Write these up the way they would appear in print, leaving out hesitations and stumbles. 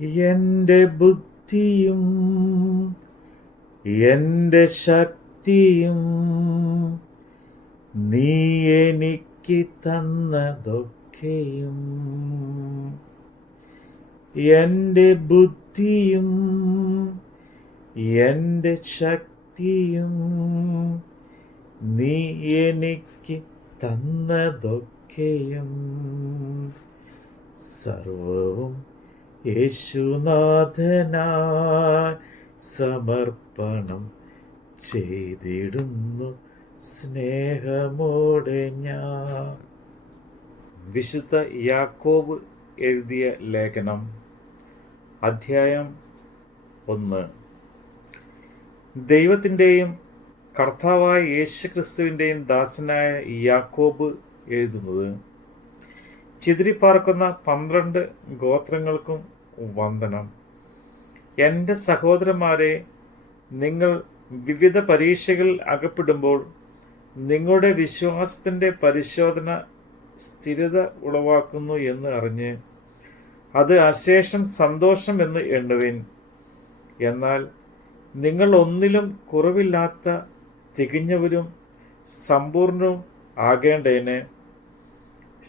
എൻ്റെ ബുദ്ധിയും എൻ്റെ ശക്തിയും നീ എനിക്ക് തന്നതൊക്കെയും. എൻ്റെ ബുദ്ധിയും എൻ്റെ ശക്തിയും നീ എനിക്ക് തന്നതൊക്കെയും. സർവവും യേശുനാഥനായി സമർപ്പണം ചെയ്തിടുന്നു സ്നേഹമോടെ ഞാൻ. വിശുദ്ധ യാക്കോബ് എഴുതിയ ലേഖനം, അധ്യായം 1. ദൈവത്തിൻ്റെയും കർത്താവായ യേശുക്രിസ്തുവിൻ്റെയും ദാസനായ യാക്കോബ് എഴുതുന്നത്. ചിതറിപ്പാർക്കുന്ന 12 ഗോത്രങ്ങൾക്കും വന്ദനം. എൻ്റെ സഹോദരന്മാരെ, നിങ്ങൾ വിവിധ പരീക്ഷകളിൽ അകപ്പെടുമ്പോൾ നിങ്ങളുടെ വിശ്വാസത്തിൻ്റെ പരിശോധന സ്ഥിരത ഉളവാക്കുന്നു എന്ന് അറിഞ്ഞ് അത് അശേഷം സന്തോഷം എന്ന് എണ്ണുവിൻ. എന്നാൽ നിങ്ങൾ ഒന്നിലും കുറവില്ലാത്ത തികഞ്ഞവരും സമ്പൂർണവും ആകേണ്ടതിന്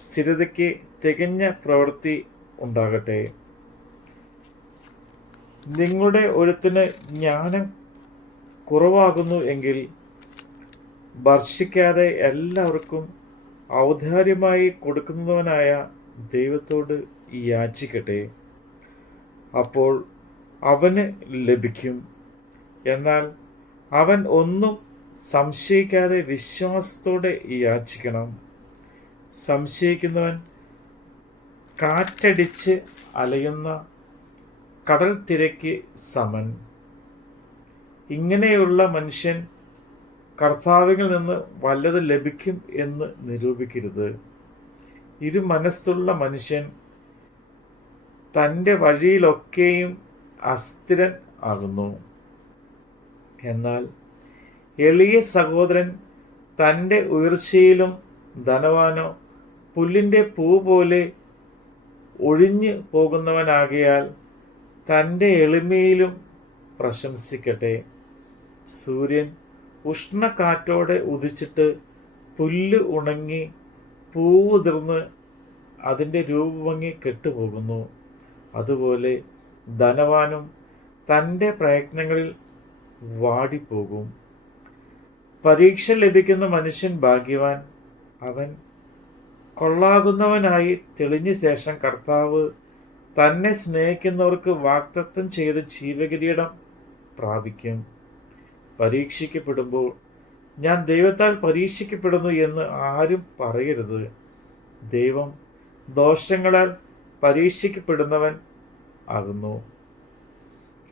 സ്ഥിരതയ്ക്ക് തികഞ്ഞ പ്രവൃത്തി ഉണ്ടാകട്ടെ. നിങ്ങളുടെ ഒരുത്തിന് ജ്ഞാനം കുറവാകുന്നു എങ്കിൽ ഭർഷിക്കാതെ എല്ലാവർക്കും ഔദാര്യമായി കൊടുക്കുന്നവനായ ദൈവത്തോട് യാചിക്കട്ടെ, അപ്പോൾ അവന് ലഭിക്കും. എന്നാൽ അവൻ ഒന്നും സംശയിക്കാതെ വിശ്വാസത്തോടെ യാചിക്കണം. സംശയിക്കുന്നവൻ കാറ്റടിച്ച് അലയുന്ന കടൽ തിരക്ക് സമൻ. ഇങ്ങനെയുള്ള മനുഷ്യൻ കർത്താവിൽ നിന്ന് വല്ലത് ലഭിക്കും എന്ന് നിരൂപിക്കരുത്. ഇരുമനസ്സുള്ള മനുഷ്യൻ തൻ്റെ വഴിയിലൊക്കെയും അസ്ഥിരൻ ആകുന്നു. എന്നാൽ എളിയ സഹോദരൻ തൻ്റെ ഉയർച്ചയിലും ധനവാനോ പുല്ലിൻ്റെ പൂ പോലെ ഒഴിഞ്ഞു പോകുന്നവനാകിയാൽ തൻ്റെ എളിമയിലും പ്രശംസിക്കട്ടെ. സൂര്യൻ ഉഷ്ണക്കാറ്റോടെ ഉദിച്ചിട്ട് പുല്ല് ഉണങ്ങി പൂവുതിർന്ന് അതിൻ്റെ രൂപഭംഗി കെട്ടുപോകുന്നു. അതുപോലെ ധനവാനും തൻ്റെ പ്രയത്നങ്ങളിൽ വാടിപ്പോകും. പരീക്ഷ ലഭിക്കുന്ന മനുഷ്യൻ ഭാഗ്യവാൻ. അവൻ കൊള്ളാകുന്നവനായി തെളിഞ്ഞ ശേഷം കർത്താവ് തന്നെ സ്നേഹിക്കുന്നവർക്ക് വാഗ്ദത്തം ചെയ്ത് ജീവകിരീടം പ്രാപിക്കും. പരീക്ഷിക്കപ്പെടുമ്പോൾ ഞാൻ ദൈവത്താൽ പരീക്ഷിക്കപ്പെടുന്നു എന്ന് ആരും പറയരുത്. ദൈവം ദോഷങ്ങളാൽ പരീക്ഷിക്കപ്പെടുന്നവൻ ആകുന്നു.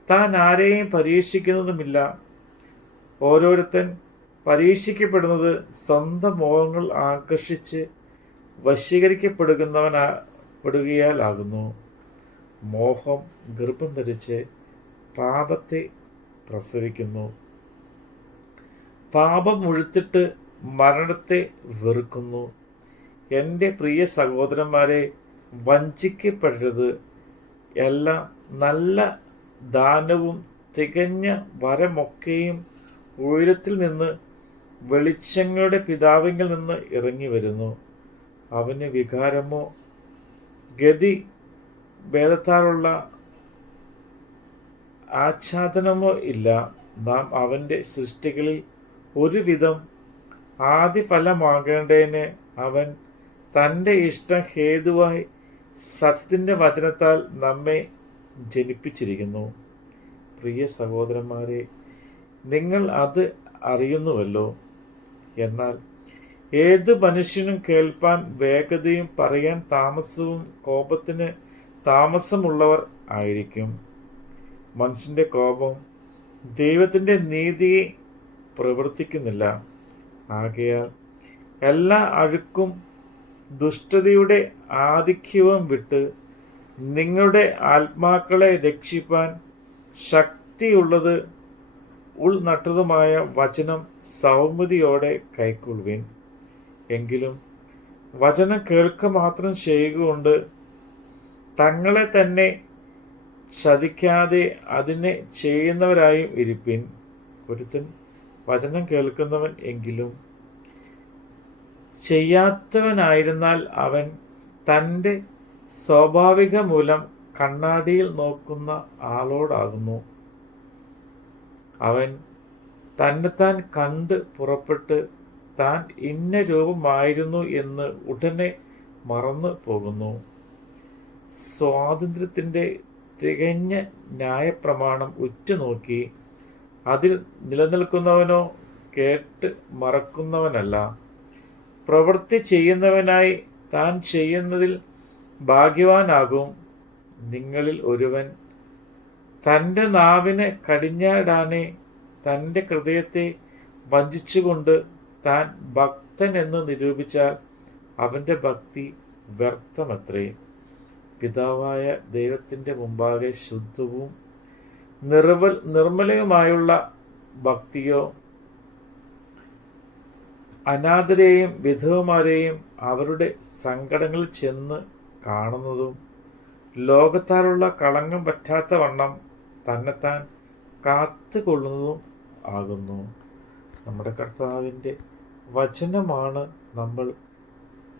താൻ ആരെയും പരീക്ഷിക്കുന്നതുമില്ല. ഓരോരുത്തൻ പരീക്ഷിക്കപ്പെടുന്നത് സ്വന്തം മോഹങ്ങൾ ആകർഷിച്ച് വശീകരിക്കപ്പെടുകയാലാകുന്നു. മോഹം ഗർഭം ധരിച്ച് പാപത്തെ പ്രസവിക്കുന്നു. പാപം മുഴുത്തിട്ട് മരണത്തെ വെറുക്കുന്നു. എൻ്റെ പ്രിയ സഹോദരന്മാരെ, വഞ്ചിക്കപ്പെടരുത്. എല്ലാ നല്ല ദാനവും തികഞ്ഞ വരമൊക്കെയും ഉയരത്തിൽ നിന്ന് വെളിച്ചങ്ങളുടെ പിതാവിങ്കിൽ നിന്ന് ഇറങ്ങി വരുന്നു. അവന് വികാരമോ ഗതി ഭേദത്താലുള്ള ആച്ഛാദനമോ ഇല്ല. നാം അവൻ്റെ സൃഷ്ടികളിൽ ഒരുവിധം ആദിഫലമാകേണ്ടതിന് അവൻ തൻ്റെ ഇഷ്ടം ഹേതുവായി സത്യത്തിൻ്റെ വചനത്താൽ നമ്മെ ജനിപ്പിച്ചിരിക്കുന്നു. പ്രിയ സഹോദരന്മാരെ, നിങ്ങൾ അത് അറിയുന്നുവല്ലോ. എന്നാൽ ഏതു മനുഷ്യനും കേൾപ്പാൻ വേഗതയും പറയാൻ താമസവും കോപത്തിന് താമസമുള്ളവർ ആയിരിക്കും. മനുഷ്യൻ്റെ കോപം ദൈവത്തിൻ്റെ നീതിയെ പ്രവർത്തിക്കുന്നില്ല. ആകയാൽ എല്ലാ അഴുക്കും ദുഷ്ടതയുടെ ആധിക്യവും വിട്ട് നിങ്ങളുടെ ആത്മാക്കളെ രക്ഷിപ്പാൻ ശക്തിയുള്ളത് ഉൾനട്ടതുമായ വചനം സൗമ്യതയോടെ കൈക്കൊള്ളുവിൻ. എങ്കിലും വചനം കേൾക്ക മാത്രം ചെയ്യുക കൊണ്ട് തങ്ങളെ തന്നെ ചതിക്കാതെ അതിനെ ചെയ്യുന്നവരായും ഇരിപ്പിൻ. ഒരുത്തൻ വചനം കേൾക്കുന്നവൻ എങ്കിലും ചെയ്യാത്തവനായിരുന്നാൽ അവൻ തൻ്റെ സ്വാഭാവിക മൂലം കണ്ണാടിയിൽ നോക്കുന്ന ആളോടാകുന്നു. അവൻ തന്നെത്താൻ കണ്ട് പുറപ്പെട്ട് താൻ ഇന്ന രൂപമായിരുന്നു എന്ന് ഉടനെ മറന്നു പോകുന്നു. സ്വാതന്ത്ര്യത്തിൻ്റെ തികഞ്ഞ ന്യായപ്രമാണം ഉറ്റുനോക്കി അതിൽ നിലനിൽക്കുന്നവനോ കേട്ട് മറക്കുന്നവനല്ല. പ്രവൃത്തി ചെയ്യുന്നവനായി താൻ ചെയ്യുന്നതിൽ ഭാഗ്യവാനാകും. നിങ്ങളിൽ ഒരുവൻ തൻ്റെ നാവിനെ കടിഞ്ഞാടാനെ തൻ്റെ ഹൃദയത്തെ വഞ്ചിച്ചുകൊണ്ട് താൻ ഭക്തൻ എന്ന് നിരൂപിച്ചാൽ അവൻ്റെ ഭക്തി വ്യർത്ഥമത്രേ. പിതാവായ ദൈവത്തിൻ്റെ മുമ്പാകെ ശുദ്ധവും നിർമ്മലയുമായുള്ള ഭക്തിയോ അനാഥരെയും വിധവമാരെയും അവരുടെ സങ്കടങ്ങളിൽ ചെന്ന് കാണുന്നതും ലോകത്താലുള്ള കളങ്കം പറ്റാത്ത വണ്ണം തന്നെത്താൻ കാത്തുകൊള്ളുന്നതും ആകുന്നു. നമ്മുടെ കർത്താവിൻ്റെ വചനമാണ് നമ്മൾ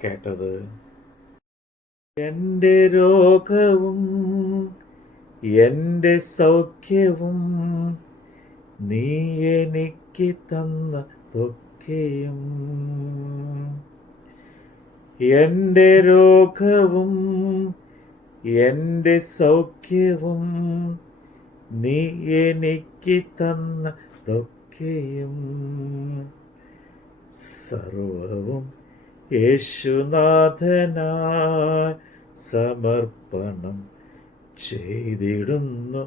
കേട്ടത്. എൻ്റെ രോഗവും എൻ്റെ സൗഖ്യവും നീ എനിക്ക് തന്നതൊക്കെയും. എൻ്റെ രോഗവും എൻ്റെ സൗഖ്യവും നീ എനിക്ക് തന്നതൊക്കെയും. സർവവും യേശുനാഥനായി സമർപ്പണം ചെയ്തിടുന്നു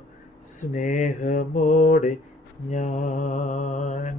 സ്നേഹമോടെ ഞാൻ.